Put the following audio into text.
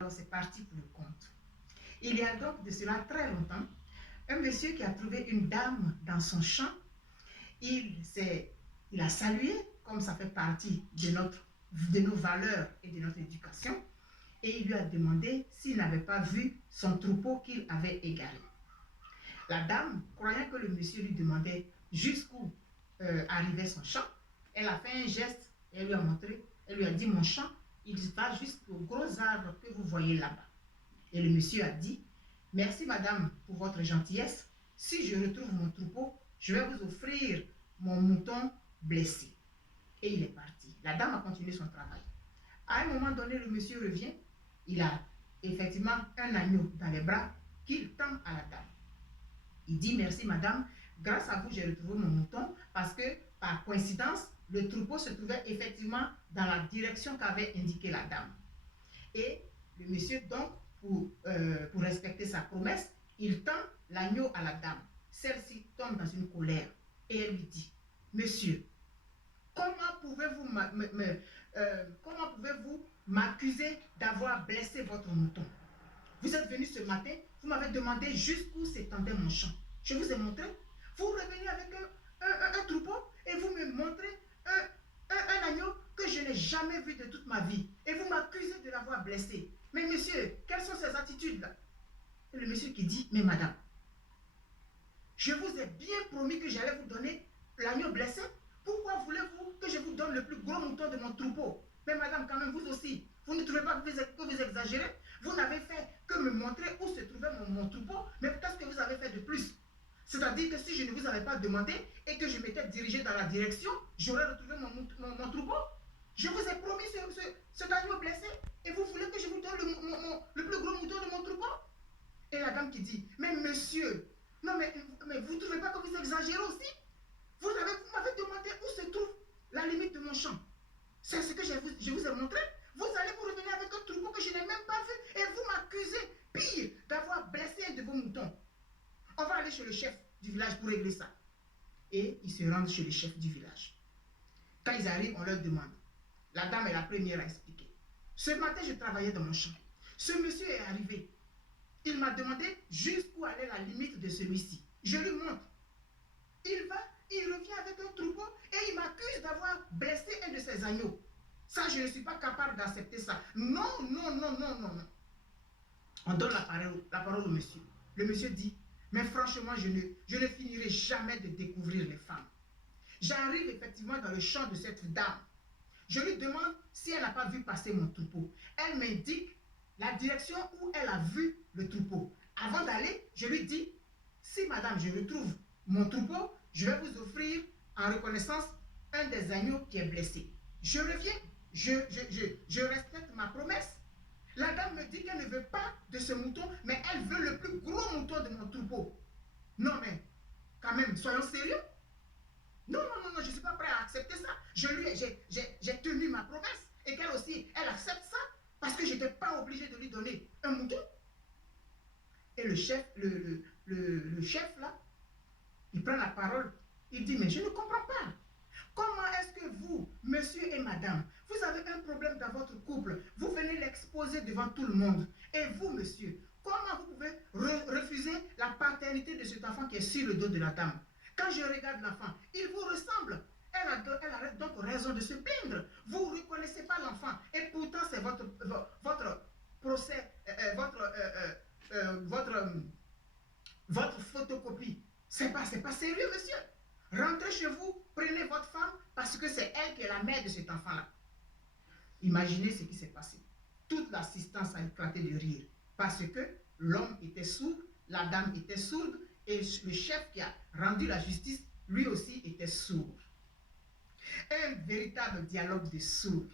Alors c'est parti pour le conte. Il y a donc de cela très longtemps, un monsieur qui a trouvé une dame dans son champ. Il a salué, comme ça fait partie de nos valeurs et de notre éducation, et il lui a demandé s'il n'avait pas vu son troupeau qu'il avait égaré. La dame, croyant que le monsieur lui demandait jusqu'où arrivait son champ, elle a fait un geste, elle lui a montré, elle lui a dit: mon champ, il va jusqu'au gros arbre que vous voyez là-bas. Et le monsieur a dit: merci madame pour votre gentillesse. Si je retrouve mon troupeau, je vais vous offrir mon mouton blessé. Et il est parti. La dame a continué son travail. À un moment donné, le monsieur revient. Il a effectivement un agneau dans les bras qu'il tend à la dame. Il dit: merci madame, grâce à vous, j'ai retrouvé mon mouton parce que, par coïncidence, le troupeau se trouvait effectivement dans la direction qu'avait indiqué la dame. Et le monsieur, donc, pour respecter sa promesse, il tend l'agneau à la dame. Celle-ci tombe dans une colère et elle lui dit: monsieur, comment pouvez-vous m'accuser d'avoir blessé votre mouton? Vous êtes venu ce matin, vous m'avez demandé jusqu'où s'étendait mon champ. Je vous ai montré. Vous revenez avec un troupeau et vous me montrez un agneau que je n'ai jamais vu de toute ma vie. Et vous m'accusez de l'avoir blessé. Mais monsieur, quelles sont ces attitudes-là? Et le monsieur qui dit: mais madame, je vous ai bien promis que j'allais vous donner l'agneau blessé. Pourquoi voulez-vous que je vous donne le plus gros mouton de mon troupeau? Mais madame, quand même, vous aussi, vous ne trouvez pas que vous exagérez? Vous n'avez fait que me montrer où se trouvait mon troupeau, mais qu'est-ce que vous avez fait de plus? C'est-à-dire que si je ne vous avais pas demandé et que je m'étais dirigé dans la direction, j'aurais retrouvé mon troupeau. Je vous ai promis cet agneau blessé et vous voulez que je vous donne le plus gros mouton de mon troupeau? Et la dame qui dit: mais monsieur, non mais vous ne trouvez pas que vous exagérez aussi? Vous m'avez demandé où se trouve la limite de mon champ. C'est ce que je vous ai montré. Vous allez vous revenir avec un troupeau que je n'ai même pas vu et vous m'accusez, pire, d'avoir blessé un de vos moutons. On va aller chez le chef du village pour régler ça. Et ils se rendent chez le chef du village. Quand ils arrivent, on leur demande. La dame est la première à expliquer. Ce matin, je travaillais dans mon champ. Ce monsieur est arrivé. Il m'a demandé jusqu'où allait la limite de celui-ci. Je lui montre. Il revient avec un troupeau et il m'accuse d'avoir blessé un de ses agneaux. Ça, je ne suis pas capable d'accepter ça. Non, non, non, non, non, non. On donne la parole au monsieur. Le monsieur dit: mais franchement, je ne finirai jamais de découvrir les femmes. J'arrive effectivement dans le champ de cette dame. Je lui demande si elle n'a pas vu passer mon troupeau. Elle m'indique la direction où elle a vu le troupeau. Avant d'aller, je lui dis: si madame, je retrouve mon troupeau, je vais vous offrir en reconnaissance un des agneaux qui est blessé. Je reviens, je respecte ma promesse. La dame me dit qu'elle ne veut pas de ce mouton, mais elle veut le plus gros mouton de mon troupeau. Non mais, quand même, soyons sérieux. Non, non, non, non, je ne suis pas prêt à accepter ça. J'ai tenu ma promesse et qu'elle aussi, elle accepte ça parce que je n'étais pas obligé de lui donner un mouton. Et le chef là, il prend la parole, il dit: mais je ne comprends pas. Comment est-ce que vous, monsieur et madame, vous avez un problème dans votre couple, vous venez l'exposer devant tout le monde. Et vous, monsieur, comment vous pouvez refuser la paternité de cet enfant qui est sur le dos de la dame? Quand je regarde l'enfant, il vous ressemble. Elle a donc raison de se plaindre. Vous ne reconnaissez pas l'enfant. Et pourtant, c'est votre procès, votre photocopie. C'est pas sérieux, monsieur. Rentrez chez vous, prenez votre femme parce que c'est elle qui est la mère de cet enfant-là. Imaginez ce qui s'est passé. Toute l'assistance a éclaté de rire parce que l'homme était sourd, la dame était sourde et le chef qui a rendu la justice, lui aussi était sourd. Un véritable dialogue de sourds.